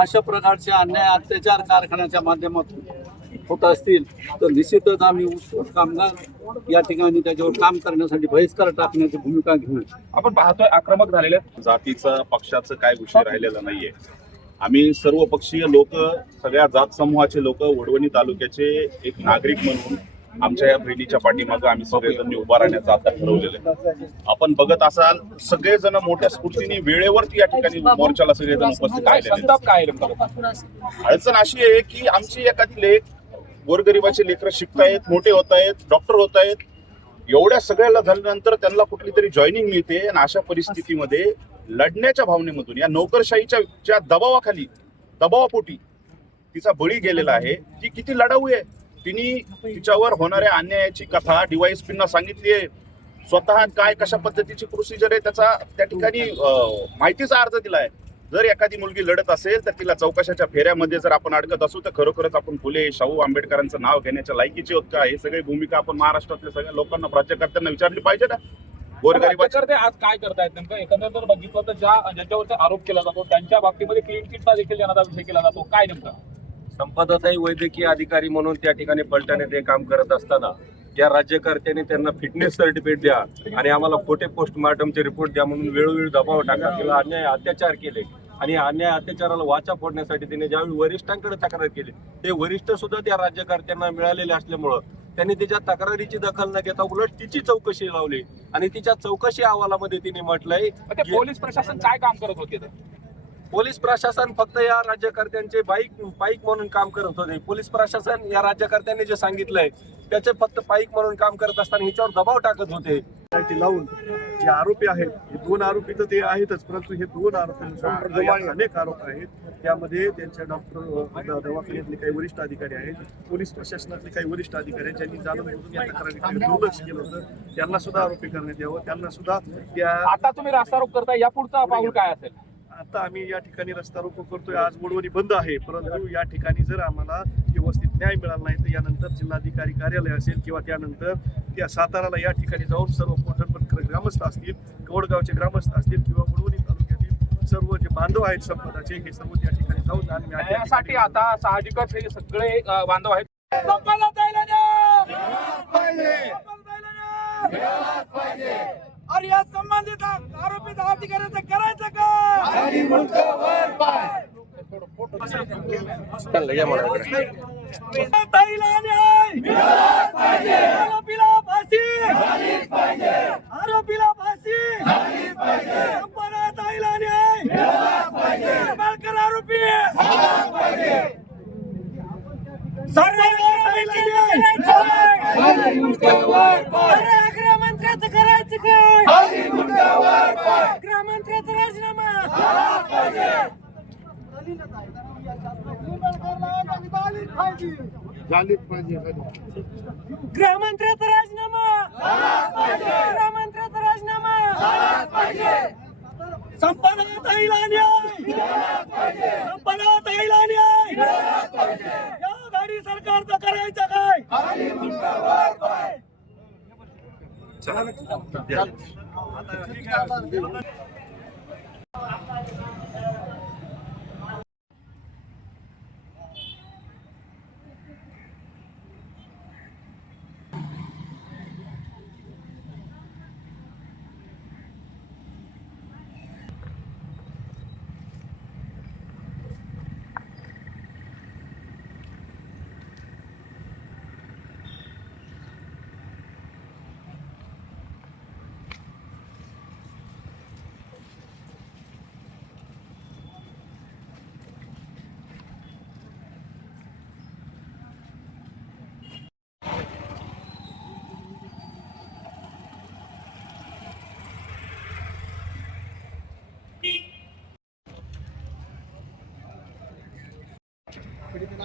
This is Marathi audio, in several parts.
अशा प्रकारचे अन्याय अत्याचार कारखान्याच्या माध्यमातून होत असतील तर निश्चितच आम्ही ऊसतोड कामगार या ठिकाणी त्याच्यावर काम करण्यासाठी बहिष्कार टाकण्याची भूमिका घेऊ. आपण पाहतोय आक्रमक झालेले जातीचं पक्षाचं काय विषय राहिलेला नाहीये. आम्ही सर्व पक्षीय लोक, सगळ्या जात समूहाचे लोक, वडवणी तालुक्याचे एक नागरिक म्हणून आमच्या या बहिणीच्या पाठीमागं आम्ही सगळेजण उभा राहण्याचं आता ठरवलेलं आहे. आपण बघत असाल सगळेजण मोठ्या स्फूर्तीने वेळेवरती या ठिकाणी मोर्चाला सगळेजण उपस्थित राहिलेले. अडचण अशी आहे की आमची एखादी लेख, गोरगरिबाचे लेकरं शिकतायत, मोठे होत आहेत, डॉक्टर होत आहेत, एवढ्या सगळ्याला झाल्यानंतर त्यांना कुठली तरी जॉईनिंग मिळते आणि अशा परिस्थितीमध्ये लढण्याच्या भावनेमधून या नोकरशाहीच्या दबावापोटी तिचा बळी गेलेला आहे. ती किती लढाऊ आहे. तिने तिच्यावर होणाऱ्या अन्यायाची कथा DYSPना सांगितली आहे. स्वतः काय कशा पद्धतीची प्रोसिजर आहे त्याचा त्या ठिकाणी माहितीचा अर्ज दिला आहे. जर एखादी मुलगी लढत असेल तर तिला चौकशाच्या फेऱ्यामध्ये जर आपण अडकत असू तर खरोखरच आपण फुले शाहू आंबेडकरांचं नाव घेण्याच्या लायकीचे होत का? हे सगळी भूमिका आपण महाराष्ट्रातल्या सगळ्या लोकांना, प्राच्यकर्त्यांना विचारली पाहिजे ना. गोरगरिबाचे आज काय करतायत नेमकं? एकंदर जर बघितलं तर ज्यांच्यावरचा आरोप केला जातो त्यांच्या बाबतीमध्ये क्लीन चिटचा देखील ज्यांना विषय केला जातो, काय नेमकं? संपदाताई वैद्यकीय अधिकारी म्हणून त्या ठिकाणी पलटाने ते काम करत असताना या राज्यकर्त्यांनी त्यांना फिटनेस सर्टिफिकेट द्या आणि आम्हाला खोटे पोस्टमार्टमचे रिपोर्ट द्या म्हणून वेळोवेळी दबाव टाका, तिला अन्याय अत्याचार केले आणि अन्याय अत्याचाराला वाचा फोडण्यासाठी तिने ज्यावेळी वरिष्ठांकडे तक्रार केली ते वरिष्ठ सुद्धा त्या राज्यकर्त्यांना मिळालेले असल्यामुळं त्यांनी तिच्या तक्रारीची दखल न घेता उलट तिची चौकशी लावली आणि तिच्या चौकशी अहवालामध्ये तिने म्हटलंय पोलीस प्रशासन काय काम करत होते? पोलीस प्रशासन फक्त या राज्यकर्त्यांचे पाईक म्हणून काम करत होते. पोलीस प्रशासन या राज्यकर्त्यांनी जे सांगितलंय त्याचे फक्त पाईक म्हणून काम करत असताना हिच्यावर दबाव टाकत होते. लावून जे आरोपी आहेत, हे 2 आरोपी तर ते आहेतच, परंतु हे 2 आरोपी अनेक आरोप आहेत. त्यामध्ये त्यांच्या डॉक्टर दवाखान्यातले काही वरिष्ठ अधिकारी आहेत, पोलीस प्रशासनातले काही वरिष्ठ अधिकारी आहेत ज्यांनी जाणून बुजून या तक्रारीकडे दुर्लक्ष केलं होतं. त्यांना सुद्धा आरोपी करण्यात यावं. त्यांना सुद्धा आता तुम्ही रास्ता रोक करताय, या पुढचा पाऊल काय असेल? आता आम्ही या ठिकाणी रस्ता रोको करतोय. आज वडवणी बंद आहे, परंतु या ठिकाणी जर आम्हाला व्यवस्थित न्याय मिळाला नाही तर यानंतर जिल्हाधिकारी कार्यालय असेल किंवा त्यानंतर त्या साताराला या ठिकाणी जाऊन सर्व कोठणपण ग्रामस्थ असतील, कवडगावचे ग्रामस्थ असतील किंवा वडवणी तालुक्यातील सर्व जे बांधव आहेत संपदाचे, हे सर्व त्या ठिकाणी जाऊन आम्ही यासाठी आता साहजिकच हे सगळे बांधव आहेत. और या संबंधित आरोपित अधिकाऱ्यांचं करायचं काय? ताईला न्याय, आरोपीला फाशी, आरोपीला फाशी, संपदा ताईला न्याय, निंबाळकर आरोपी, गृहमंत्र्याचं करायचं काय? गृहमंत्र्याचा राजीनामा गृहमंत्र्याचा राजीनामा, गृहमंत्र्याचा राजीनामा, संपदा ताईला न्याय, संपदा ताईला न्याय. या गाडी सरकारचं करायचं काय?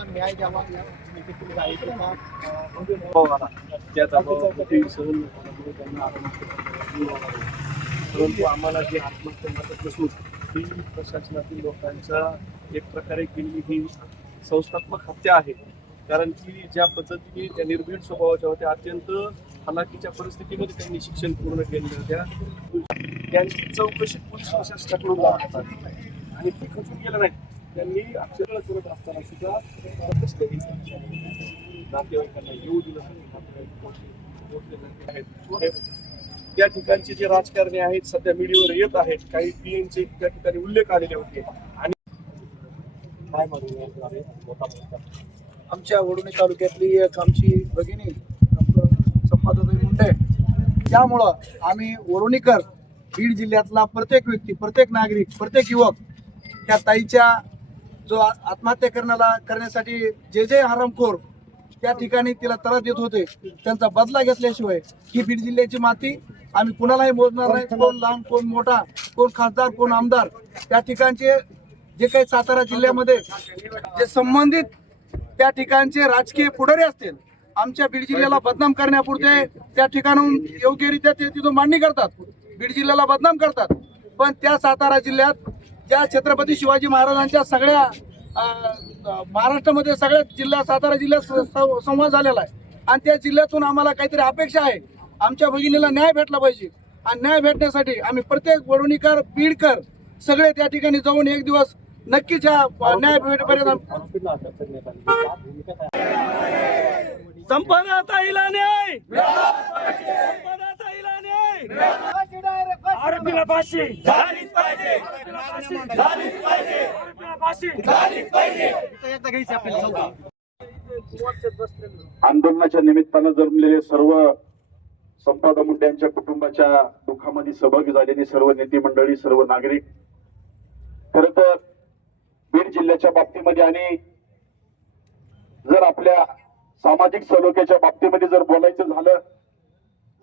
न्याय द्यावा या परंतु आम्हाला जे आत्महत्या वाटत नसून ही प्रशासनातील लोकांचा एक प्रकारे केलेली ही संस्थात्मक हत्या आहे. कारण की ज्या पद्धतीने त्या निर्भीड स्वभावाच्या होत्या, अत्यंत हलाखीच्या परिस्थितीमध्ये त्यांनी शिक्षण पूर्ण केलेलं होत्या, त्यांची चौकशी पोलीस प्रशासनाकडून लावतात आणि ती खचून गेलं नाही. त्यांनी अक्षरशः करत असताना सुद्धा कसल्याही नातेवाईकांना येऊ दिलं नाही. नातेवाईक आहेत. त्या ठिकाणचे जे राजकारणी आहेत सध्या मीडियावर येत आहेत, काही पीएनचे त्या ठिकाणी उल्लेख आलेले होते. आणि काय आमच्या वडवणी तालुक्यातली एक आमची भगिनी संपादक मुंडे, त्यामुळं आम्ही वडवणीकर बीड जिल्ह्यातला प्रत्येक व्यक्ती, प्रत्येक नागरिक, प्रत्येक युवक त्या ताईच्या जो आत्महत्या करण्यासाठी जे हरामखोर त्या ठिकाणी तिला त्रास देत होते, त्यांचा बदला घेतल्याशिवाय ही बीड जिल्ह्याची माती आम्ही कुणालाही मोजणार नाही. कोण लहान, कोण मोठा, कोण खासदार, कोण आमदार, त्या ठिकाणचे जे काही सातारा जिल्ह्यामध्ये जे संबंधित त्या ठिकाणचे राजकीय पुढारी असतील, आमच्या बीड जिल्ह्याला बदनाम करण्यापुरते त्या ठिकाणून योग्यरित्या ते तिथून मांडणी करतात, बीड जिल्ह्याला बदनाम करतात. पण त्या सातारा जिल्ह्यात ज्या छत्रपती शिवाजी महाराजांच्या सगळ्या महाराष्ट्रामध्ये सगळ्या जिल्ह्यात सातारा जिल्ह्यात संवाद झालेला आहे आणि त्या जिल्ह्यातून आम्हाला काहीतरी अपेक्षा आहे. आमच्या भगिनीला न्याय भेटला पाहिजे आणि न्याय भेटण्यासाठी आम्ही प्रत्येक वडवणीकर, बीडकर सगळे त्या ठिकाणी जाऊन एक दिवस नक्कीच या न्याय भेटेपर्यंत संपदा ताईला न्याय, संपदा ताईला न्याय, आरोपीला फाशी झालीच पाहिजे, झालीच पाहिजे, फाशी झालीच पाहिजे. आंदोलनाच्या निमित्तानं जमलेले सर्व संपादा मुंडे यांच्या कुटुंबाच्या दुःखामध्ये सहभागी झालेली सर्व नेते मंडळी, सर्व नागरिक, खर तर बीड जिल्ह्याच्या बाबतीमध्ये आणि जर आपल्या सामाजिक सलोख्याच्या बाबतीमध्ये जर बोलायचं झालं,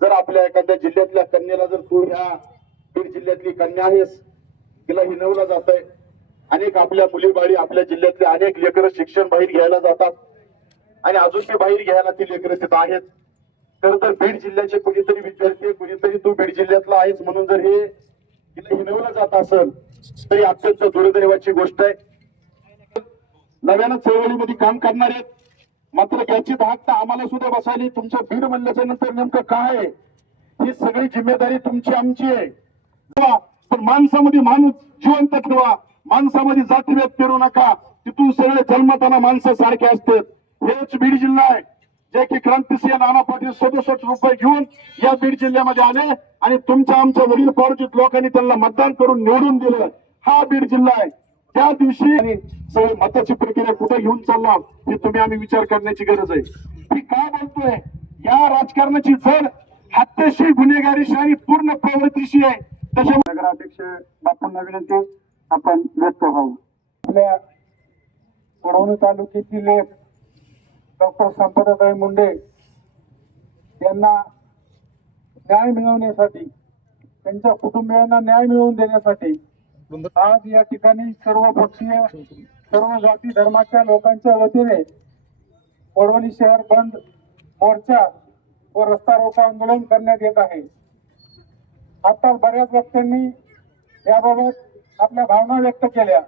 जर आपल्या एखाद्या जिल्ह्यातल्या कन्याला जर तू ह्या बीड जिल्ह्यातली कन्या आहेस, तिला हिनवलं जात आहे. अनेक आपल्या मुलीबाळी, आपल्या जिल्ह्यातले अनेक लेकरं शिक्षण बाहेर घ्यायला जातात आणि अजून ते बाहेर घ्यायला ती लेकरं तिथं आहेत. तर बीड जिल्ह्याचे कुणीतरी विद्यार्थी, कुणीतरी तू बीड जिल्ह्यातला आहेस म्हणून जर हे तिला हिनवलं जात असेल तरी अत्यंत दुर्दैवाची गोष्ट आहे. नव्यानं चळवळीमध्ये काम करणार आहेत, मात्र याची धाक आम्हाला सुद्धा बसायली. तुमच्या बीड म्हणल्याच्या नंतर नेमकं काय आहे, ही सगळी जिम्मेदारी तुमची, आमची आहे. पण माणसामध्ये माणूस जिवंत ठेवा, माणसामध्ये जातीभेद करू नका. तिथून सगळे जन्मताना माणसं सारखे असतात. हेच बीड जिल्हा आहे जे की क्रांतिसिंह नाना पाटील 67 रुपये घेऊन या बीड जिल्ह्यामध्ये आले आणि तुमच्या आमच्या वडील पार्जित लोकांनी त्यांना मतदान करून निवडून दिलं. हा बीड जिल्हा आहे. त्या दिवशी सगळी मताची प्रक्रिया कुठे घेऊन चालला हे तुम्ही आम्ही विचार करण्याची गरज आहे. मी काय बोलतोय, या राजकारणाची जड हत्येशी, गुन्हेगारीशी आणि पूर्ण प्रवृत्तीशी आहे. तशा नगराध्यक्ष बापूंना विनंती आपण व्यक्त व्हावं. आपल्या वडवणी तालुक्यातील एक डॉक्टर संपदाताई मुंडे यांना न्याय मिळवण्यासाठी, त्यांच्या कुटुंबियांना न्याय मिळवून देण्यासाठी आज या ठिकाणी सर्व पक्षीय, सर्व जाती धर्माच्या लोकांच्या वतीने वडवणी शहर बंद मोर्चा व रस्ता रोको आंदोलन करण्यात येत आहे. आता बऱ्याच व्यक्तींनी याबाबत आपल्या भावना व्यक्त केल्या.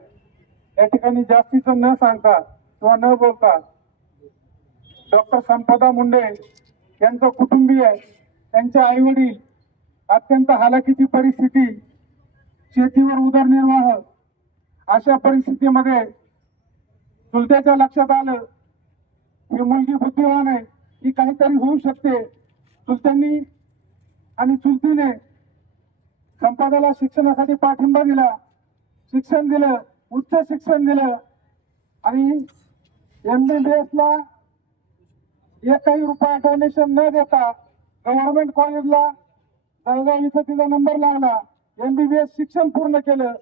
या ठिकाणी जास्तीचं न सांगता किंवा न बोलता डॉक्टर संपदा मुंडे यांचं कुटुंबीय, त्यांचे आई वडील, अत्यंत हालाकीची परिस्थिती, शेतीवर उदरनिर्वाह, अशा परिस्थितीमध्ये चुलत्याच्या लक्षात आलं ही मुलगी बुद्धिवान आहे, ही काहीतरी होऊ शकते. चुलत्यांनी आणि चुलतीने संपदाला शिक्षणासाठी पाठिंबा दिला, शिक्षण दिलं, उच्च शिक्षण दिलं आणि MBBS ला एकही रुपया डोनेशन न देता गव्हर्नमेंट कॉलेजला जळगाव इथं तिचा नंबर लागला. MBBS शिक्षण पूर्ण केलं.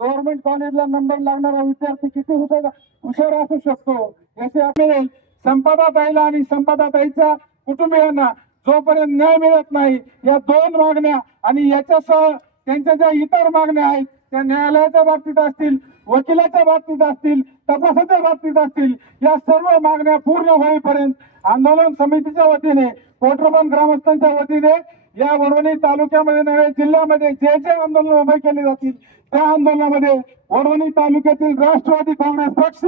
गव्हर्नमेंट कॉलेजला नंबर लागणारा विद्यार्थी किती हुशार असू शकतो याचे आपले संपदाताईला आणि संपदाताईच्या कुटुंबियांना जोपर्यंत न्याय मिळत नाही, या दोन मागण्या आणि याच्यासह त्यांच्या ज्या इतर मागण्या आहेत त्या न्यायालयाच्या बाबतीत असतील, वकिलाच्या बाबतीत असतील, तपासाच्या बाबतीत असतील, या सर्व मागण्या पूर्ण होईपर्यंत आंदोलन समितीच्या वतीने, कोटरबन ग्रामस्थांच्या वतीने या वडवणी तालुक्यामध्ये नव्हे जिल्ह्यामध्ये जे आंदोलन उभे केले जातील त्या आंदोलनामध्ये वडवणी तालुक्यातील राष्ट्रवादी काँग्रेस पक्ष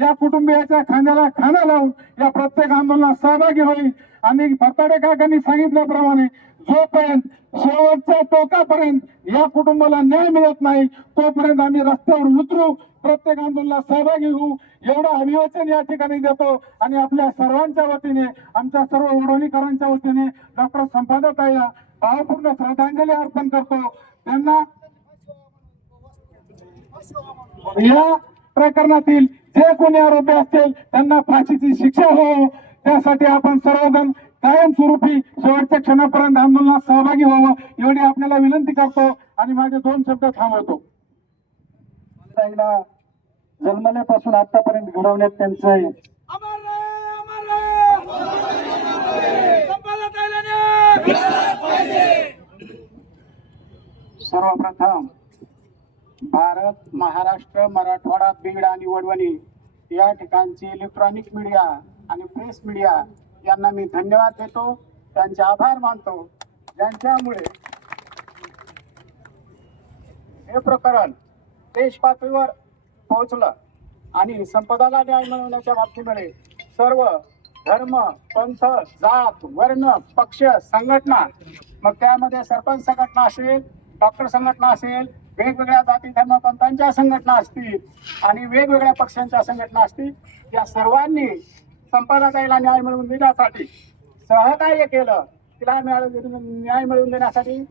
या कुटुंबियाच्या खांद्याला खांदा लावून या प्रत्येक आंदोलनात सहभागी होईल. आणि फताडे काकांनी सांगितल्याप्रमाणे जोपर्यंत शेवटच्या टोकापर्यंत या कुटुंबाला न्याय मिळत नाही तोपर्यंत आम्ही रस्त्यावर उतरू. प्रत्येक आंदोलनात सहभागी होऊ एवढं अभिवाचन या ठिकाणी देतो आणि आपल्या सर्वांच्या वतीने आमच्या सर्व वडवणीकरांच्या वतीने डॉक्टर संपादताईला भावपूर्ण श्रद्धांजली अर्पण करतो. त्यांना या प्रकरणातील जे कोणी आरोपी असतील त्यांना फाशीची शिक्षा हो, त्यासाठी आपण सर्वजण कायमस्वरूपी शेवटच्या क्षणापर्यंत आंदोलनात सहभागी व्हावं एवढी आपल्याला विनंती करतो आणि माझे 2 शब्द थांबवतो. ताईला जन्मल्यापासून आतापर्यंत घडवण्यात त्यांचं सर्वप्रथम भारत, महाराष्ट्र, मराठवाडा, बीड आणि वडवणी या ठिकाणची इलेक्ट्रॉनिक मीडिया आणि प्रेस मीडिया यांना मी धन्यवाद देतो, त्यांचे आभार मानतो, ज्यांच्यामुळे हे प्रकरण देश पातळीवर पोहोचलं आणि संपदाला न्याय मिळवण्याच्या बाबतीमध्ये सर्व धर्म, पंथ, जात, वर्ण, पक्ष, संघटना, मग त्यामध्ये सरपंच संघटना असेल, डॉक्टर संघटना असेल, वेगवेगळ्या जाती धर्म पंथांच्या संघटना असतील आणि वेगवेगळ्या पक्षांच्या संघटना असतील, या सर्वांनी संपदाताईला न्याय मिळवून देण्यासाठी सहकार्य केलं, तिला न्याय मिळवून देण्यासाठी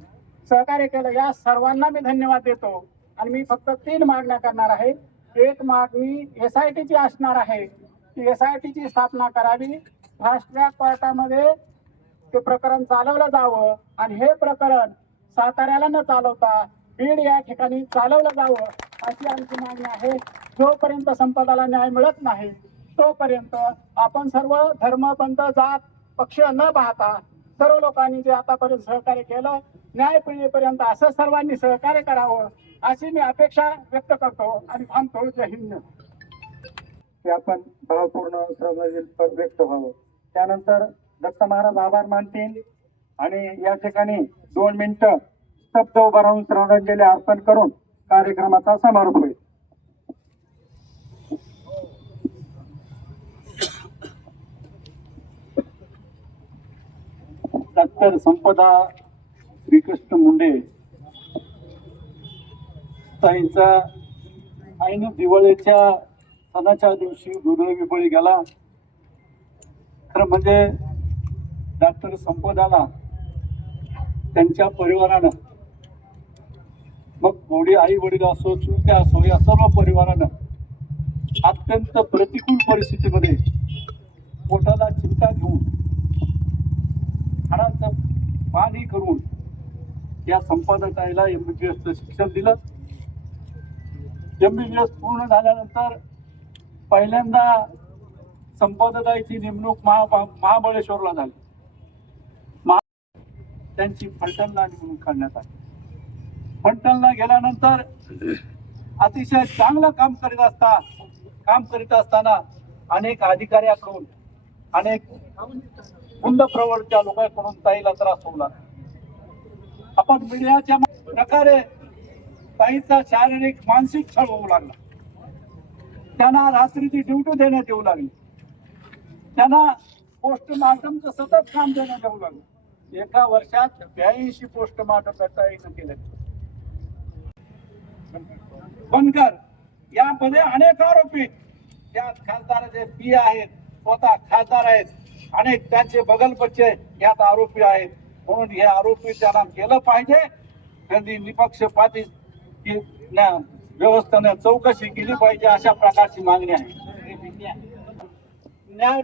सहकार्य केलं. या सर्वांना मी धन्यवाद देतो आणि मी फक्त 3 मागण्या करणार आहे. एक मागणी SITची असणार आहे की SITची स्थापना करावी, फास्ट ट्रॅक कोर्टामध्ये ते प्रकरण चालवलं जावं आणि हे प्रकरण साताऱ्याला न चालवता बीड या ठिकाणी चालवलं जावं अशी आमची मागणी आहे. जोपर्यंत संपदाला न्याय मिळत नाही तोपर्यंत आपण सर्व धर्म, पंथ, जात, पक्ष न पाहता सर्व लोकांनी जे आतापर्यंत सहकार्य केलं, न्याय मिळेपर्यंत असं सर्वांनी सहकार्य करावं अशी मी अपेक्षा व्यक्त करतो आणि थांबतो. जय हिंद. की आपण भावपूर्ण श्रद्धांजली व्यक्त व्हावं. त्यानंतर दत्त महाराज आभार मानतील आणि या ठिकाणी 2 मिनिटं स्तब्ध उभा राहून श्रद्धांजली अर्पण करून कार्यक्रमाचा समारोप होईल. डॉक्टर संपदा श्रीकृष्ण मुंडे ताईंचा ऐन दिवाळीच्या सणाच्या दिवशी दुर्दैवी बळी गेला. खरं म्हणजे डॉक्टर संपदाला त्यांच्या परिवारानं, मग थोडी आई वडील असो, चुलते असो, या सर्व परिवारानं अत्यंत प्रतिकूल परिस्थितीमध्ये पोटाला चिंता घेऊन हाडांचं पाणी करून या संपादकाला MBBSचं शिक्षण दिलं. MBBS पूर्ण झाल्यानंतर पहिल्यांदा संपादकाची नेमणूक महाबळेश्वरला झाली. त्यांची फलटणला नेमणूक करण्यात आली. फलटणला गेल्यानंतर अतिशय चांगलं काम करीत असताना अनेक अधिकाऱ्याकडून, अनेक गुंड प्रवृत्तीच्या लोकांकडून ताईला त्रास होऊ लागला. आपण मीडियाच्या प्रकारे ताईचा शारीरिक मानसिक छळ होऊ लागला. त्यांना रात्रीची ड्युटी देण्यात येऊ लागली. त्यांना पोस्टमार्टमचं सतत काम देण्यात येऊ लागलं. एका वर्षात 82 पोस्टमार्टम ताईनं केले. बनकर यामध्ये अनेक आरोपी, त्यात खासदाराचे पी आहेत, स्वतः खासदार आहेत, अनेक त्यांचे बगलबच्चे यात आरोपी आहेत. म्हणून हे आरोपी त्यांना केलं पाहिजे. त्यांनी निपक्षपाती व्यवस्थेने चौकशी केली पाहिजे अशा प्रकारची मागणी आहे. न्याय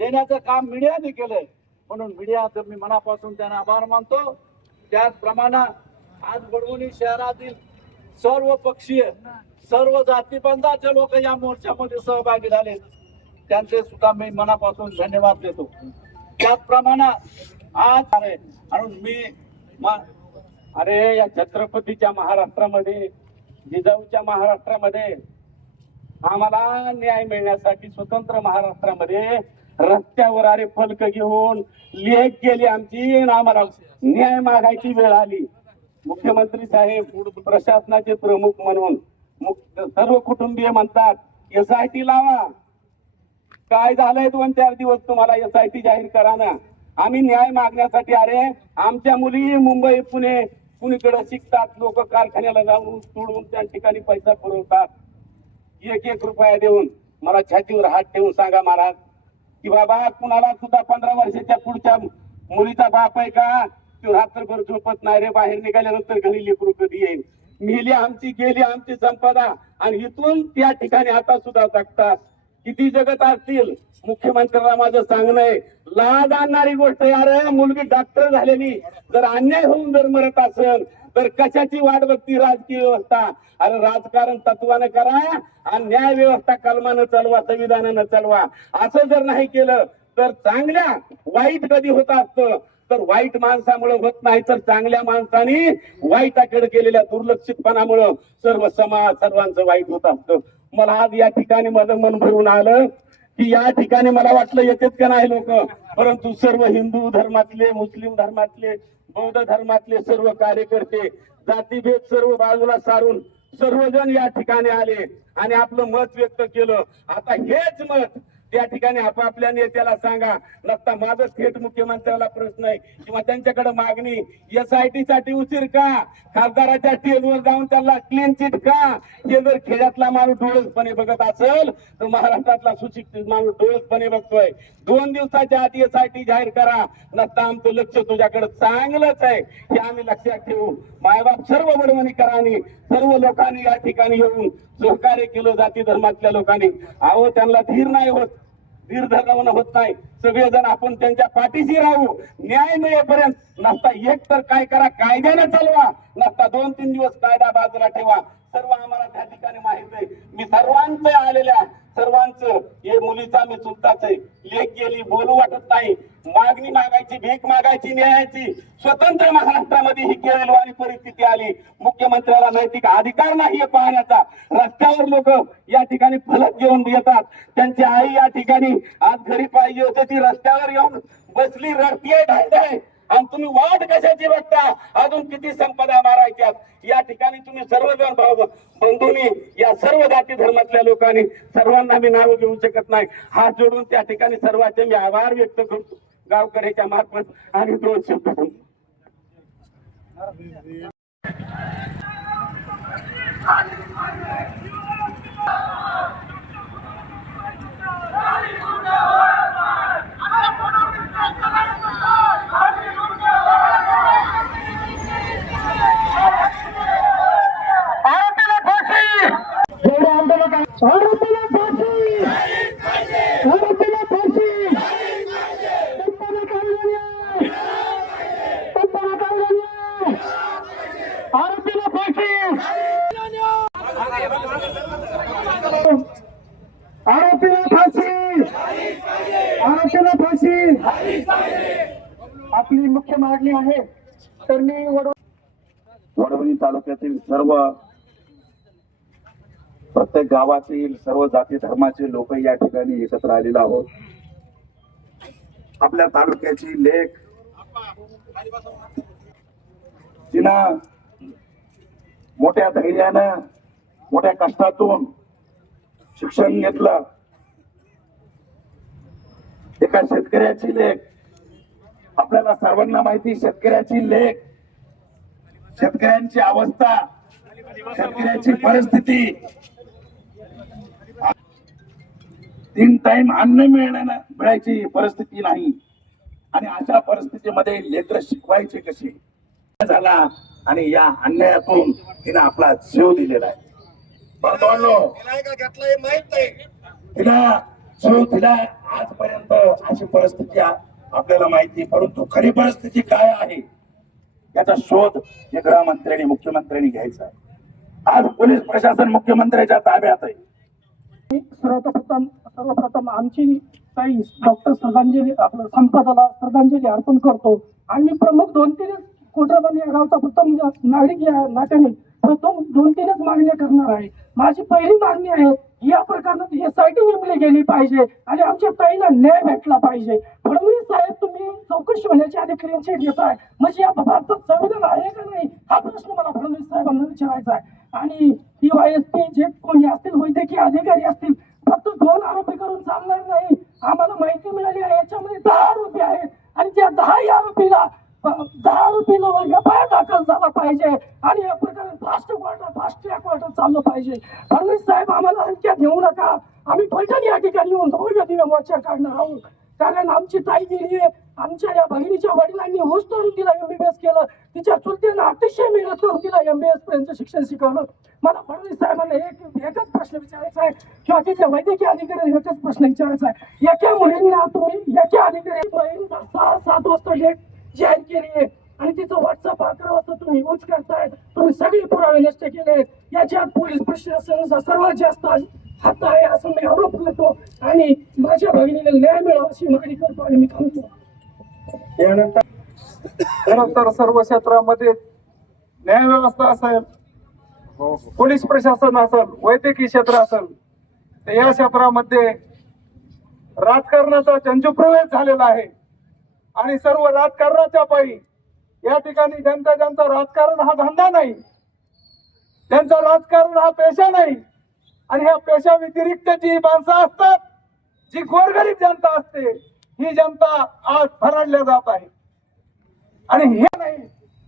देण्याचं काम मीडियाने केलंय म्हणून मीडियाचं मी मनापासून त्यांना आभार मानतो. त्याचप्रमाणे आज वडवणी शहरातील सर्व पक्षीय, सर्व जातीबंधाचे लोक या मोर्चामध्ये सहभागी झाले, त्यांचे सुद्धा मी मनापासून धन्यवाद देतो. त्याचप्रमाणे आज आणि मी या छत्रपतीच्या महाराष्ट्रामध्ये, जिजाऊच्या महाराष्ट्रामध्ये आम्हाला न्याय मिळण्यासाठी स्वतंत्र महाराष्ट्रामध्ये रस्त्यावर फलक घेऊन लेख गेली आमची, आम्हाला न्याय मागायची वेळ आली. मुख्यमंत्री साहेब, प्रशासनाचे प्रमुख म्हणून सर्व कुटुंबीय म्हणतात SIT लावा. काय झालंय 2-4 दिवस तुम्हाला SIT जाहीर करा ना. आम्ही न्याय मागण्यासाठी, आमच्या मुली मुंबई, पुणे, कुणीकडे शिकतात, लोक कारखान्याला जाऊन सोडून त्या ठिकाणी पैसा पुरवतात. 1 रुपया देऊन मला छातीवर हात ठेवून सांगा महाराज की बाबा कुणाला सुद्धा 15 वर्षाच्या पुढच्या मुलीचा बाप आहे का तो रात्रभर झोपत नाही रे, बाहेर निघाल्यानंतर घरी लेकरू कधी येईल. मेली आमची गेली आमची संपदा आणि इथून त्या ठिकाणी आता सुद्धा जगतात. किती जगत असतील. मुख्यमंत्र्यांना माझं सांगणं आहे, लाज आणणारी गोष्ट यार, मुलगी डॉक्टर झालेली जर अन्याय होऊन जर मरत असेल तर कशाची वाट बघती राजकीय व्यवस्था. अरे राजकारण तत्वानं करा आणि न्याय व्यवस्था कलमानं चालवा, संविधानानं चालवा. असं जर नाही केलं तर चांगल्या वाईट कधी होत असतं तर वाईट माणसामुळे होत नाही, तर चांगल्या माणसाने वाईटाकडे केलेल्या दुर्लक्षितपणामुळं सर्व समाज सर्वांचं वाईट होत असतं. मला आज या ठिकाणी माझं मन भरून आलं की या ठिकाणी मला वाटलं येतात का नाही लोक, परंतु सर्व हिंदू धर्मातले, मुस्लिम धर्मातले, बौद्ध धर्मातले सर्व कार्यकर्ते, जातीभेद सर्व बाजूला सारून सर्वजण या ठिकाणी आले आणि आपलं मत व्यक्त केलं. आता हेच मत त्या ठिकाणी आपापल्या नेत्याला सांगा. नसता माझं थेट मुख्यमंत्र्याला प्रश्न आहे किंवा त्यांच्याकडे मागणी, SIT साठी उशीर का, खासदाराच्या स्टेजवर जाऊन त्यांना क्लीन चिट का. हे जर खेड्यातला माणूस डोळसपणे बघत असेल तर महाराष्ट्रातला सुशिक्षित माणूस डोळसपणे बघतोय. 2 दिवसाच्या आत SIT जाहीर करा. नसता आमचं लक्ष तुझ्याकडे चांगलंच आहे हे आम्ही लक्षात ठेवू. मायबाप सर्व वडवणीकरांनी सर्व लोकांनी या ठिकाणी येऊन सहकार्य केलं. जाती धर्मातल्या लोकांनी अहो त्यांना धीर नाही होत, धीर धरणं होत नाही. सगळेजण आपण त्यांच्या पाठीशी राहू न्याय मिळेपर्यंत. नसता एक तर काय करा, कायद्याने चालवा. नसता 2-3 दिवस कायदा बाजूला ठेवा. सर्व आम्हाला त्या ठिकाणी माहित आहे. मी सर्वांचं आलेल्या सर्वांचं हे मुलीचा मी चुलताच आहे. लेख गेली बोलू वाटत नाही. मागणी मागायची, भीक मागायची, न्यायाची स्वतंत्र महाराष्ट्रामध्ये ही केळवाणी परिस्थिती आली. मुख्यमंत्र्याला नैतिक अधिकार नाही पाहण्याचा. रस्त्यावर लोक या ठिकाणी फलक घेऊन येतात. त्यांची आई या ठिकाणी आज घरी पाहिजे होते, ती रस्त्यावर येऊन बसली, रडतीये, ढाळताय. आणि तुम्ही वाट कशाची बघता? अजून किती संपदा मारायच्यात. या ठिकाणी तुम्ही सर्वजण बंधूंनी, या सर्व जाती धर्मातल्या लोकांनी, सर्वांना मी नाव घेऊ शकत नाही. हात जोडून त्या ठिकाणी सर्वांचे मी आभार व्यक्त करतो गावकऱ्याच्या मार्फत आणि 2 शब्द आपली मुख्य मागणी आहे. तर मी वडवणी तालुक्यातील सर्व प्रत्येक गावातील सर्व जाती धर्माचे लोक या ठिकाणी एकत्र आलेलो आहोत. आपल्या तालुक्याची लेक तिनं मोठ्या धैर्यानं मोठ्या कष्टातून शिक्षण घेतलं. एका शेतकऱ्याची लेक, आपल्याला सर्वांना माहिती शेतकऱ्याची लेक, शेतकऱ्यांची अवस्था, शेतकऱ्याची परिस्थिती, 3 टाइम अन्न मिळायची परिस्थिती नाही. आणि अशा परिस्थितीमध्ये लेकरं शिकवायचे कसे झाला आणि या अन्यायातून तिने आपला जीव दिलेला आहे. तिला जीव दिला आजपर्यंत. अशी परिस्थिती आपल्याला माहिती, परंतु खरी परिस्थिती काय आहे याचा शोध हे गृहमंत्र्यांनी, मुख्यमंत्र्यांनी घ्यायचा आहे. आज पोलीस प्रशासन मुख्यमंत्र्यांच्या ताब्यात आहे. सर्वप्रथम आमची ताई डॉक्टर श्रद्धांजली, आपलं संपदाला श्रद्धांजली अर्पण करतो. आणि मी प्रमुख 2-3 कोटराबाद या गावचा प्रथम नागरिक या नात्याने प्रथम 2-3 मागण्या करणार आहे. माझी पहिली मागणी आहे, या प्रकरणात SIT नेमली गेली पाहिजे आणि आमच्या ताईला न्याय भेटला पाहिजे. फडणवीस साहेब, तुम्ही चौकशी होण्याची आधी क्लीन चिट घेताय, म्हणजे या भारतात संविधान आहे का नाही हा प्रश्न मला फडणवीस साहेबांना विचारायचा आहे. आणि DYSP जे कोणी असतील, वैद्यकीय अधिकारी असतील, फक्त 2 आरोपी करून चालणार नाही. आम्हाला माहिती मिळाली आहे याच्यामध्ये 10 आरोपी आहेत आणि त्या 10 आरोपीला 10 आरोपीला FIR दाखल झाला पाहिजे आणि या प्रकरण फास्ट ट्रॅक कोर्टात चाललं पाहिजे. फडणवीस साहेब, आम्हाला आणखी घेऊ नका. आम्ही पैठण या ठिकाणी येऊन भव्य दिव्य मोर्चा काढणार आहोत. कारण आमची ताई गेली आहे, आमच्या या भगिनीच्या वडिलांनी ऊस तोडून तिला MBBS केलं, तिच्या चुलत्यानं अतिशय मेहनत करून तिला MBBS पर्यंत शिक्षण शिकवलं. मला फडणवीस साहेबांना एकच प्रश्न विचारायचा आहे किंवा तिथल्या वैद्यकीय अधिकाऱ्यांना एकच प्रश्न विचारायचा आहे. एका मुलींना तुम्ही एका अधिकारी 6-7 वाजता डेट जाहीर केली आहे आणि तिचं व्हॉट्सअप 11 वाजता तुम्ही यूज करताय. तुम्ही सगळे पुरावे नष्ट केले. याच्यात पोलीस प्रशासनाचा सर्वात जास्त हात आहे असं मी आरोप करतो आणि माझ्या भगिनीला न्याय मिळावा अशी मागणी करतो आणि मी थांबतो. यानंतर खरं तर सर्व क्षेत्रामध्ये न्याय व्यवस्था असेल, पोलीस प्रशासन असेल, वैद्यकीय क्षेत्र असेल, तर या क्षेत्रामध्ये राजकारणाचा चंचुप्रवेश झालेला आहे आणि सर्व राजकारणाच्या पायी या ठिकाणी ज्यांचा राजकारण हा धंदा नाही, त्यांचा राजकारण हा पेशा नाही आणि ह्या पेशा व्यतिरिक्त जी माणसं असतात, जी गोरगरीब जनता असते, ही जनता आज भरडल्या जात आहे. आणि हे नाही,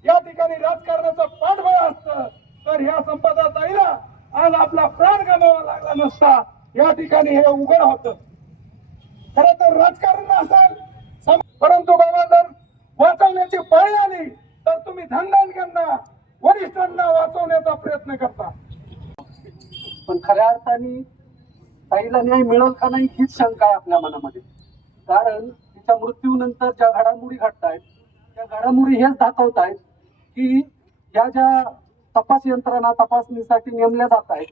या ठिकाणी राजकारणाचं पाठबळ असतं तर ह्या संपदाताईला आज आपला प्राण गमावा लागला नसता. या ठिकाणी हे उघड होतं. खरं तर राजकारण असेल, परंतु बाबा जर वाचवण्याची पाळी आली तर तुम्ही धनधानक्यांना वरिष्ठांना वाचवण्याचा प्रयत्न करता. पण खऱ्या अर्थाने ताईला न्याय मिळेल का नाही हीच शंका आहे आपल्या मनामध्ये. कारण तिच्या मृत्यूनंतर ज्या घडामोडी घडतायत त्या घडामोडी हेच दाखवतायत की या ज्या तपास यंत्रणा तपासणीसाठी नेमल्या जात आहेत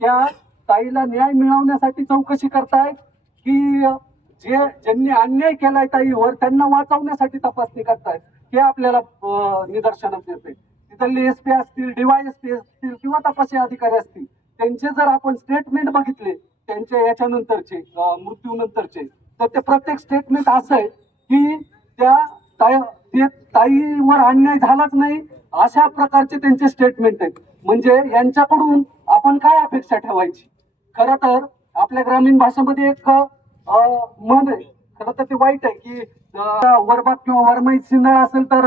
त्या ताईला न्याय मिळवण्यासाठी चौकशी करतायत की ज्यांनी अन्याय केलाय ताईवर त्यांना वाचवण्यासाठी तपासणी करतायत हे आपल्याला निदर्शनास येते. तिथले SP असतील, DYSP असतील किंवा तपासी अधिकारी असतील, त्यांचे जर आपण स्टेटमेंट बघितले त्यांच्या याच्यानंतरचे मृत्यूनंतरचे, तर ते प्रत्येक स्टेटमेंट असं आहे की त्या ताईवर अन्याय झालाच नाही अशा प्रकारचे त्यांचे स्टेटमेंट आहेत. म्हणजे यांच्याकडून आपण काय अपेक्षा ठेवायची? खरं तर आपल्या ग्रामीण भाषेमध्ये एक म्हण आहे, खरं तर ते वाईट आहे की वरबाग किंवा वरमाईत सिंदळ असेल तर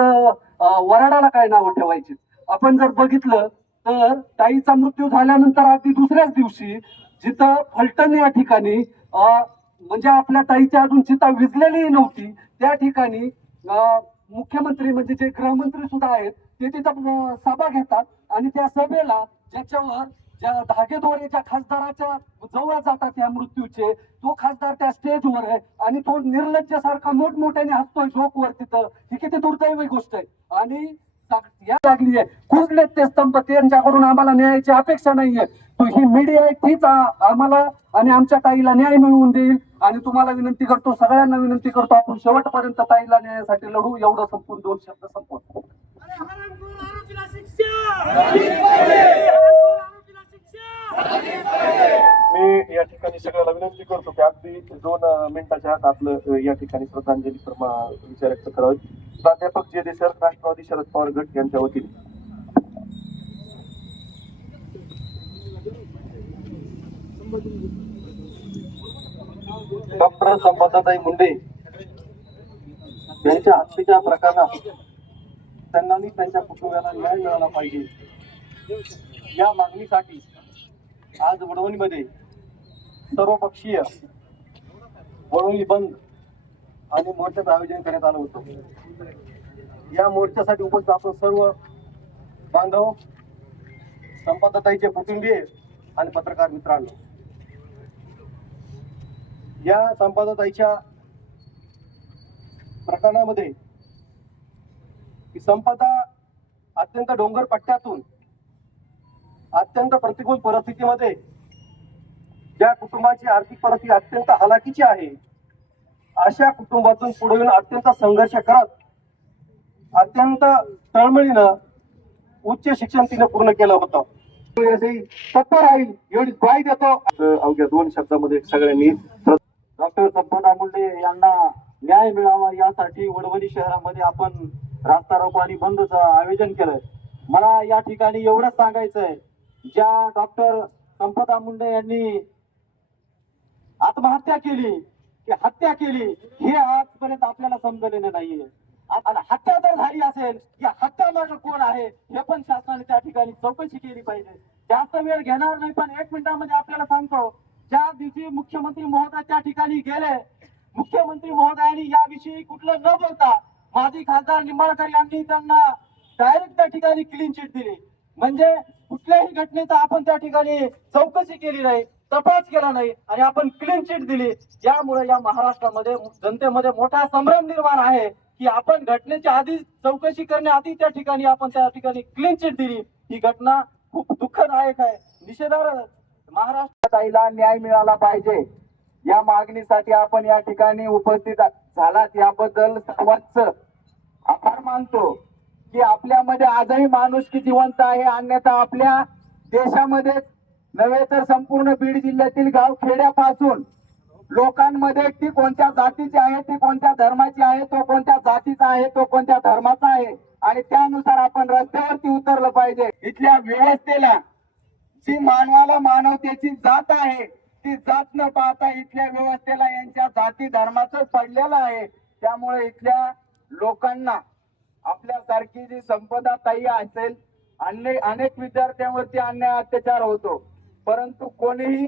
वराडाला काय नावं ठेवायची. आपण जर बघितलं तर ताईचा मृत्यू झाल्यानंतर अगदी दुसऱ्याच दिवशी जिथं फलटण या ठिकाणी म्हणजे आपल्या ताईची अजून चिता विझलेली नव्हती त्या ठिकाणी मुख्यमंत्री म्हणजे जे गृहमंत्री सुद्धा आहेत ते तिथं सभा घेतात आणि त्या सभेला ज्याच्यावर ज्या धागेद्वारे ज्या खासदाराच्या जवळ जातात या मृत्यूचे, तो खासदार त्या स्टेजवर आहे आणि तो निर्लज्जासारखा मोठमोठ्याने हसतोय जोकवर तिथं. ही किती दुर्दैवी गोष्ट आहे. आणि या लागली आहे कुजलेत ते स्तंभ, त्यांच्याकडून आम्हाला न्यायाची अपेक्षा नाहीये. तो ही मीडिया आहे तीच आम्हाला आणि आमच्या ताईला न्याय मिळवून देईल. आणि तुम्हाला विनंती करतो, सगळ्यांना विनंती करतो, आपण शेवटपर्यंत ताईला न्यायासाठी लढू. एवढं संपून 2 शब्द संपवतो. मी या ठिकाणी सगळ्याला विनंती करतो की अगदी 2 मिनिटाच्या आत आपलं या ठिकाणी श्रद्धांजली विचार व्यक्त करावी. प्राध्यापक जे देसर, राष्ट्रवादी शरद पवार गट यांच्या वतीने. डॉक्टर संपदाताई मुंडे यांच्या हत्येच्या प्रकरणात त्यांना त्यांच्या कुटुंबाला न्याय मिळाला पाहिजे या मागणीसाठी आज वडवणीमध्ये सर्वपक्षीय वडवणी बंद आणि मोर्चाचं आयोजन करण्यात आलं होतं. या मोर्चासाठी उपस्थित आपण सर्व बांधव, संपदाताईचे कुटुंबीय आणि पत्रकार मित्रांनो, या संपदाताईच्या प्रकरणामध्ये संपदा अत्यंत डोंगर पट्ट्यातून अत्यंत प्रतिकूल परिस्थितीमध्ये, ज्या कुटुंबाची आर्थिक परिस्थिती अत्यंत हलाखीची आहे अशा कुटुंबातून पुढे येऊन अत्यंत संघर्ष करत अत्यंत तळमळीनं उच्च शिक्षण तिने पूर्ण केलं होतं. तत्पर राहील एवढी ग्वाही देतो. अवघ्या 2 शब्दामध्ये सगळ्यांनी डॉक्टर संपदा मुंडे यांना न्याय मिळावा यासाठी वडवणी शहरामध्ये आपण रास्ता रोको आणि बंदचं आयोजन केलंय. मला या ठिकाणी एवढंच सांगायचंय, ज्या डॉक्टर संपदा मुंडे यांनी आत्महत्या केली की हत्या केली हे आजपर्यंत आपल्याला समजलेलं नाहीये. आणि हत्या जर झाली असेल या हत्या मागे कोण आहे हे पण शासनाने त्या ठिकाणी चौकशी केली पाहिजे. जास्त वेळ घेणार नाही पण 1 मिनिटामध्ये आपल्याला सांगतो, ज्या दिवशी मुख्यमंत्री महोदय त्या ठिकाणी गेले, मुख्यमंत्री महोदयांनी याविषयी कुठलं न बोलता माजी खासदार निंबाळकर यांनी त्यांना डायरेक्ट त्या ठिकाणी क्लीन चिट दिली. म्हणजे कुठल्याही घटनेचा आपण त्या ठिकाणी चौकशी केली नाही, तपास केला नाही आणि आपण क्लीन चिट दिली. यामुळे या महाराष्ट्रामध्ये जनतेमध्ये मोठा संभ्रम निर्माण आहे की आपण घटनेच्या आधी चौकशी करण्याआधी त्या ठिकाणी क्लीन चिट दिली. ही घटना खूप दुःखदायक आहे, निषेधार्ह. महाराष्ट्राला न्याय मिळाला पाहिजे या मागणीसाठी आपण या ठिकाणी उपस्थित झालात याबद्दल सर्वांचं आभार मानतो की आपल्यामध्ये आजही माणुसकी जिवंत आहे. अन्यथा आपल्या देशामध्ये नव्हे तर संपूर्ण बीड जिल्ह्यातील गाव खेड्यापासून लोकांमध्ये ती कोणत्या जातीची आहे, ती कोणत्या धर्माची आहे, तो कोणत्या जातीचा आहे, तो कोणत्या धर्माचा आहे आणि त्यानुसार आपण रस्त्यावरती उतरलं पाहिजे. इथल्या व्यवस्थेला जी मानवाला मानवतेची जात आहे ती जात न पाहता इथल्या व्यवस्थेला यांच्या जाती धर्माचं पडलेलं आहे. त्यामुळे इथल्या लोकांना आपल्यासारखी जी संपदा ताई असेल, अनेक विद्यार्थ्यांवरती अन्याय अत्याचार होतो, परंतु कोणीही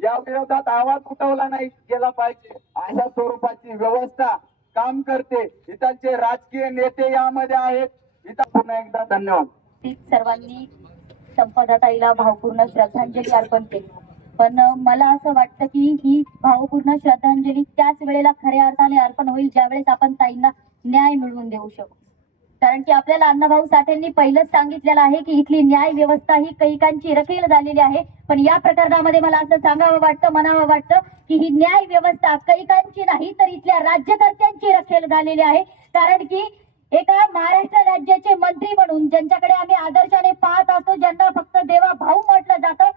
या विरोधात आवाज उठवला नाही गेला पाहिजे. अशा स्वरूपाची व्यवस्था काम करते. इथलचे राजकीय नेते यामध्ये आहेत. इथं पुन्हा एकदा धन्यवाद. सर्वांनी संपदाताईला भावपूर्ण श्रद्धांजली अर्पण केली. पण मला असं वाटतं की ही भावपूर्ण श्रद्धांजली त्याच वेळेला खऱ्या अर्थाने अर्पण होईल ज्यावेळेस आपण ताईंना न्याय मिळवून देऊ शकू. कारण की आपल्याला अण्णाभाऊ साठेंनी पहिलंच सांगितलेलं आहे की इथली न्याय व्यवस्था ही कैकांची रखेल झालेली आहे. पण या प्रकरणामध्ये मला असं सांगावं वाटतं, म्हणावं वाटतं की ही न्याय व्यवस्था कैकांची नाही तर इथल्या राज्यकर्त्यांची रखेल झालेली आहे. कारण की एका महाराष्ट्र राज्याचे मंत्री म्हणून ज्यांच्याकडे आम्ही आदर्शाने पाहत असतो, ज्यांना फक्त देवा भाऊ म्हटलं जातं,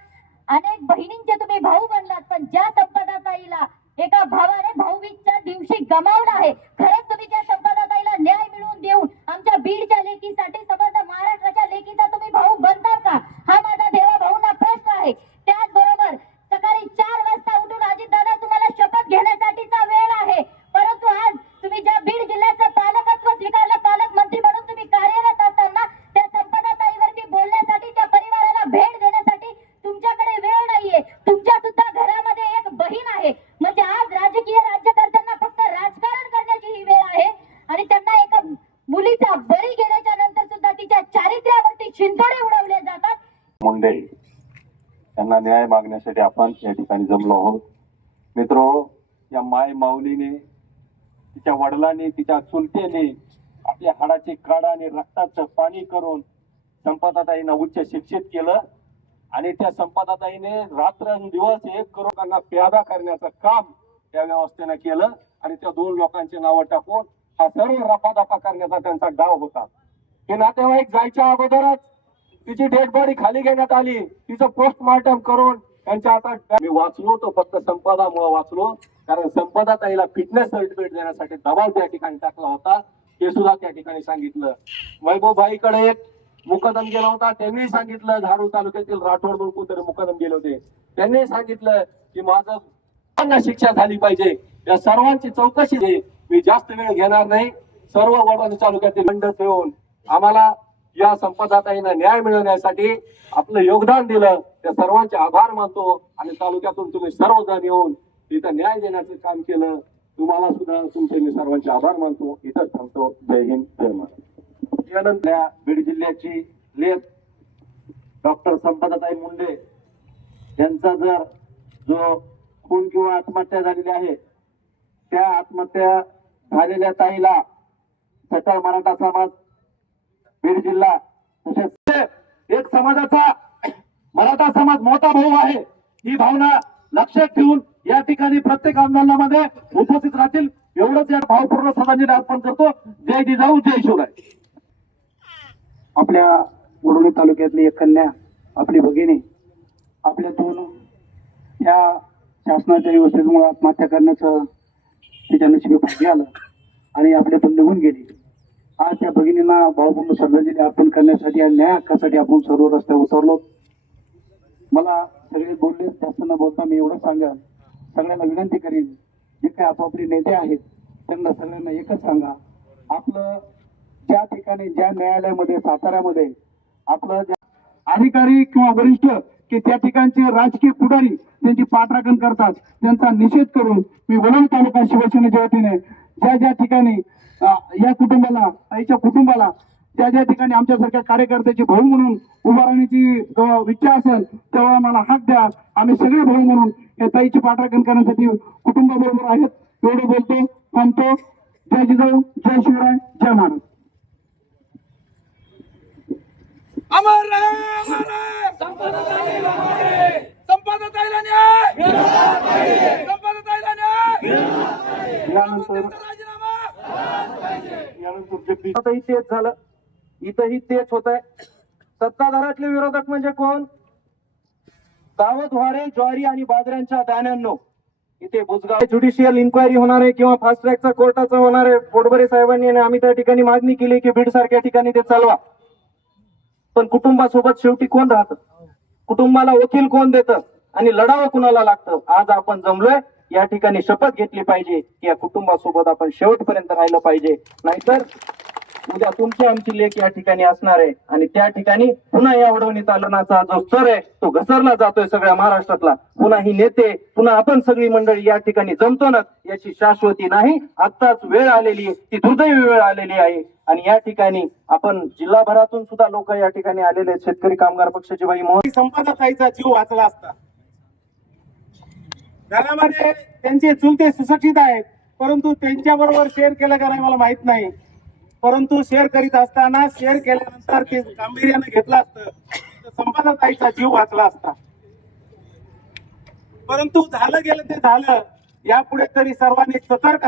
अनेक बहिणींचे तुम्ही भाऊ बनलात, पण ज्या संपदाताईला एका भावाने भाऊबीजच्या दिवशी गमावलं आहे, खरंच तुम्ही त्या संपदाताईला न्याय मिळवून देऊन आमच्या बीडच्या लेकीसाठी समजा महाराष्ट्राच्या लेकीचा तुम्ही भाऊ बनता का, हा माझा देवा भाऊंना प्रश्न आहे. त्याचबरोबर सकाळी 4 वाजता उठून अजितदादा तुम्हाला शपथ घेण्यासाठीचा वेळ आहे, परंतु आज तुम्ही ज्या बीड जिल्ह्याचं पालकत्व स्वीकारलं, पालकमंत्री म्हणून तुम्ही कार्यरत असताना त्या संपदाताईवरती बोलण्यासाठी, त्या परिवाराला भेट देण्यासाठी तुमच्याकडे वेळ नाहीये. तुमच्या सुद्धा घरामध्ये एक बहीण आहे. म्हणजे आज राजकीय राज्यकर्त्यांना फक्त राजकारण करण्याची ही वेळ आहे आणि त्यांना एका मुलीचा बळी गेल्याच्या नंतर सुद्धा तिच्या चारित्र्यावरती शिंतोडे उडवले जातात. मुंडे यांना न्याय मागण्यासाठी आपण या ठिकाणी जमलो आहोत. मित्रो, या माय माऊलीने, तिच्या वडिलांनी, तिच्या चुलतेने आपल्या हाडाची काढ आणि रक्ताचं पाणी करून संपदाताईंना उच्च शिक्षित केलं आणि त्या संपदाताईने रात्रंदिवस 1 करोड लोकांना प्यादा करण्याचं काम त्या व्यवस्थेनं केलं आणि त्या 2 लोकांची नावं टाकून हा सर्व रफादफा करण्याचा त्यांचा डाव होता. हे नातेवाईक जायच्या अगोदरच तिची डेड बॉडी खाली घेण्यात आली, तिचं पोस्टमार्टम करून त्यांच्या हातात. मी वाचलो तो फक्त संपदामुळे वाचलो, कारण संपदाताईला फिटनेस सर्टिफिकेट देण्यासाठी दबाव त्या ठिकाणी टाकला होता, हे सुद्धा त्या ठिकाणी सांगितलं. वैभवभाईकडे एक मुकदम गेला होता, त्यांनी सांगितलं, धारूर तालुक्यातील राठोड म्हणून कोणतरी मुकदम गेले होते, त्यांनी सांगितलं की माझं शिक्षा झाली पाहिजे. या सर्वांची चौकशी मी जास्त वेळ घेणार नाही. सर्व वडवणी तालुक्यातील मंड ठेवून आम्हाला या संपदाताईंना न्याय मिळवण्यासाठी आपलं योगदान दिलं, त्या सर्वांचे आभार मानतो आणि तालुक्यातून तुम्ही सर्वजण येऊन इथं न्याय देण्याचं काम केलं, तुम्हाला सुद्धा तुमचे मी सर्वांचे आभार मानतो. इथंच थांबतो. जय हिंद, जय महाराष्ट्र. यानंतर बीड जिल्ह्याची लेख डॉक्टर संपदाताई मुंडे यांचा जर जो खून किंवा आत्महत्या झालेली आहे, त्या आत्महत्या झालेल्या ताईला सकल मराठा समाज बीड जिल्हा तसेच एक समाजाचा मराठा समाज मोठा भाऊ आहे, ही भावना लक्षात ठेवून या ठिकाणी प्रत्येक आंदोलनामध्ये उपस्थित राहतील एवढंच या भावपूर्ण श्रद्धांजली अर्पण करतो. जय जिजाऊ, जय शिवराय. आपल्या वडोली तालुक्यातली एक कन्या, आपली भगिनी, आपल्यातून या शासनाच्या व्यवस्थेमुळे आत्महत्या करण्याचं तिच्या नशिबी भाग्य आलं आणि आपल्यातून निघून गेली. आज त्या भगिनींना भावपूर्ण श्रद्धांजली अर्पण करण्यासाठी आणि न्याय हक्कासाठी आपण सर्व रस्त्यावर उतरलो. मला सगळे बोलले, जास्त न बोलता मी एवढं सांगा, सगळ्यांना विनंती करीन, जे काही आपापले नेते आहेत त्यांना सगळ्यांना एकच सांगा, आपलं ज्या ठिकाणी ज्या न्यायालयामध्ये साताऱ्यामध्ये आपलं अधिकारी किंवा वरिष्ठ की त्या ठिकाणचे राजकीय पुढारी त्यांची पाठराखण करतात, त्यांचा निषेध करून मी वळवणी तालुका शिवसेनेच्या वतीने ज्या ज्या ठिकाणी या कुटुंबाला, आईच्या कुटुंबाला ज्या ज्या ठिकाणी आमच्यासारख्या कार्यकर्त्याची भाऊ म्हणून उभा राहण्याची इच्छा असेल तेव्हा मला हाक द्या. आम्ही सगळे भाऊ म्हणून या ताईची पाठराखण करण्यासाठी कुटुंबाबरोबर आहेत. एवढं बोलतो, थांबतो. जय जिजाऊ, जय शिवराय, जय महाराज. अमर रहे, अमर रहे. संपादताईला न्याय. संपादताईला न्याय. यानंतर आताही तेच झालं, इथंही तेच होत आहे. सत्ताधारातले विरोधक म्हणजे कोण? सावध व्हारे ज्वारी आणि बाजऱ्यांच्या दाण्यांनो. इथे बुजगाव ज्युडिशियल इन्क्वायरी होणार आहे किंवा फास्ट ट्रॅकचा कोर्टाचा होणार आहे. पोटबरे साहेबांनी आणि आम्ही त्या ठिकाणी मागणी केली की बीड सारख्या ठिकाणी ते चालवा. पण कुटुंबासोबत शेवटी कोण राहतं? कुटुंबाला वकील कोण देतं आणि लढावं कुणाला लागतं? आज आपण जमलोय, या ठिकाणी शपथ घेतली पाहिजे की या कुटुंबासोबत आपण शेवटपर्यंत राहिलं पाहिजे. नाहीतर उद्या तुमची आमची लेख या ठिकाणी असणार आहे आणि त्या ठिकाणी पुन्हा या वडवणी तालुक्याचा जो स्तर आहे तो घसरला जातोय सगळ्या महाराष्ट्रातला. पुन्हा ही नेते, पुन्हा आपण सगळी मंडळी या ठिकाणी जमतो ना, याची शाश्वती नाही. आत्ताच वेळ आलेली आहे, ती दुर्दैवी वेळ आलेली आहे. आणि या ठिकाणी आपण जिल्हाभरातून सुद्धा लोक या ठिकाणी आलेले आहेत. शेतकरी कामगार पक्षाची बाई मोहन संपादताईचा जीव वाचला असता. त्यामध्ये त्यांचे चुलते सुशिक्षित आहेत, परंतु त्यांच्याबरोबर शेअर केलं का नाही मला माहित नाही. परंतु शेअर करीत असताना शेअर केल्यानंतर ते गांभीर्याने घेतलं असतं तर संपादताईचा जीव वाचला असता. परंतु झालं गेलं ते झालं. यापुढे तरी सर्वांनी सतर्क